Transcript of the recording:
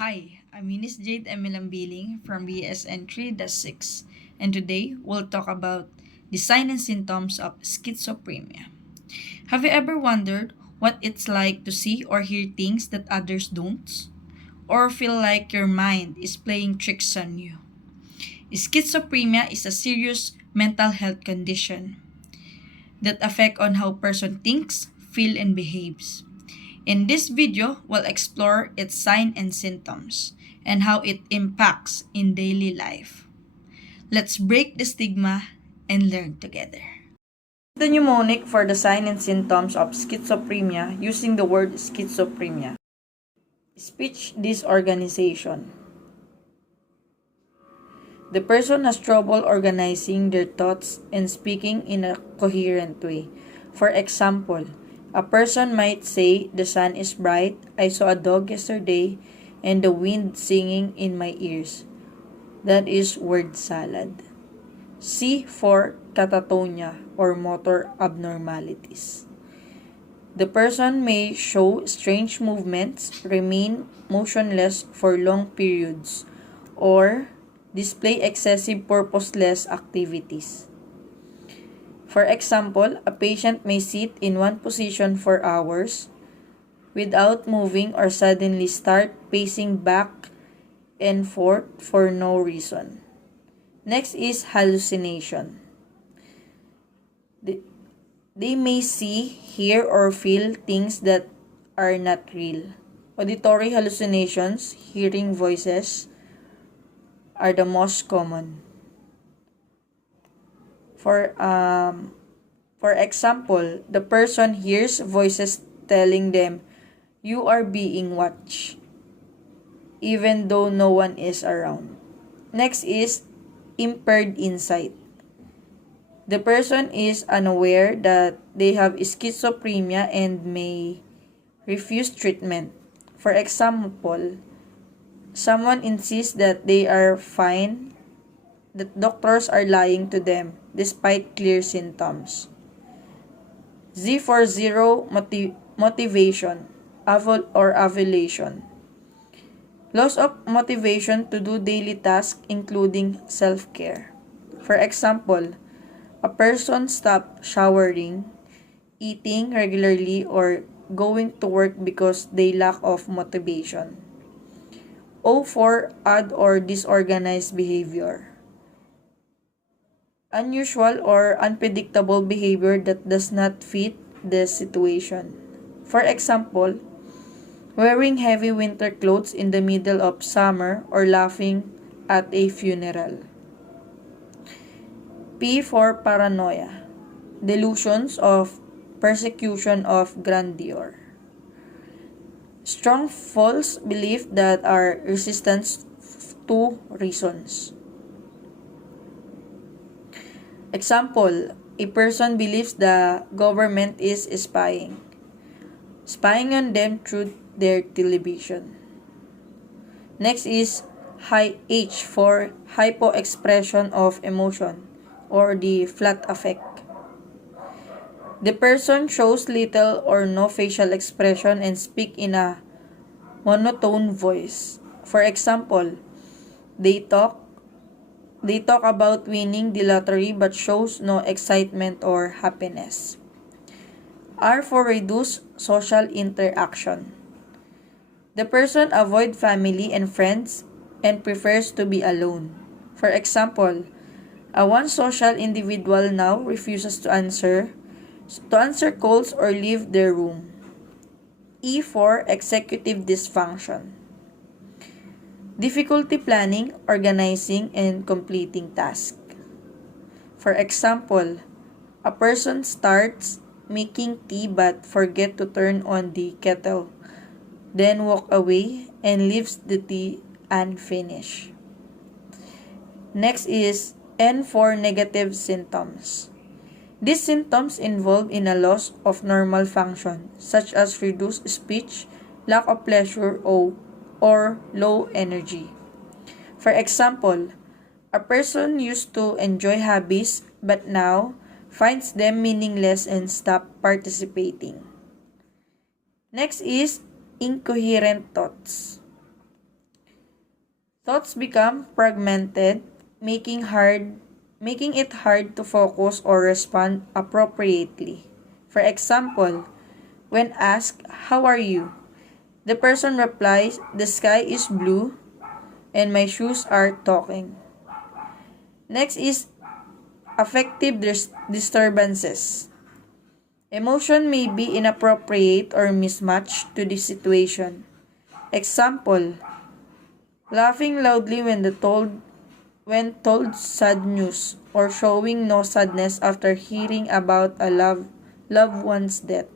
Hi, I'm Miss Jade Emilambiling from BSN 3-6, and today we'll talk about the signs and symptoms of schizophrenia. Have you ever wondered what it's like to see or hear things that others don't? Or feel like your mind is playing tricks on you? Schizophrenia is a serious mental health condition that affect on how person thinks, feel, and behaves. In this video, we'll explore its signs and symptoms and how it impacts in daily life. Let's break the stigma and learn together. The mnemonic for the signs and symptoms of schizophrenia using the word schizophrenia. Speech disorganization. The person has trouble organizing their thoughts and speaking in a coherent way. For example, a person might say, "The sun is bright, I saw a dog yesterday, and the wind singing in my ears." That is word salad. C for catatonia or motor abnormalities. The person may show strange movements, remain motionless for long periods, or display excessive purposeless activities. For example, a patient may sit in one position for hours without moving or suddenly start pacing back and forth for no reason. Next is hallucination. They may see, hear, or feel things that are not real. Auditory hallucinations, hearing voices, are the most common. For example, the person hears voices telling them, "You are being watched," even though no one is around. Next is impaired insight. The person is unaware that they have schizophrenia and may refuse treatment. For example, someone insists that they are fine, that doctors are lying to them despite clear symptoms. Z for zero motivation or ovulation. Loss of motivation to do daily tasks including self-care. For example, a person stops showering, eating regularly, or going to work because they lack of motivation. O for odd or disorganized behavior. Unusual or unpredictable behavior that does not fit the situation. For example, wearing heavy winter clothes in the middle of summer or laughing at a funeral. P for paranoia. Delusions of persecution of grandeur. Strong false belief that are resistance to reasons. Example, a person believes the government is spying on them through their television. Next is H for hypo-expression of emotion or the flat affect. The person shows little or no facial expression and speak in a monotone voice. For example, they talk about winning the lottery but shows no excitement or happiness. R for reduce social interaction. The person avoid family and friends and prefers to be alone. For example, a one social individual now refuses to answer calls or leave their room. E for executive dysfunction. Difficulty planning, organizing, and completing tasks. For example, a person starts making tea but forget to turn on the kettle, then walk away and leaves the tea unfinished. Next is N for negative symptoms. These symptoms involve in a loss of normal function such as reduced speech, lack of pleasure, or low energy. For example, a person used to enjoy hobbies but now finds them meaningless and stop participating. Next is incoherent thoughts. Thoughts become fragmented, making it hard to focus or respond appropriately. For example, when asked, "How are you?" the person replies, "The sky is blue and my shoes are talking." Next is affective disturbances. Emotion may be inappropriate or mismatched to the situation. Example, laughing loudly when told sad news, or showing no sadness after hearing about a loved one's death.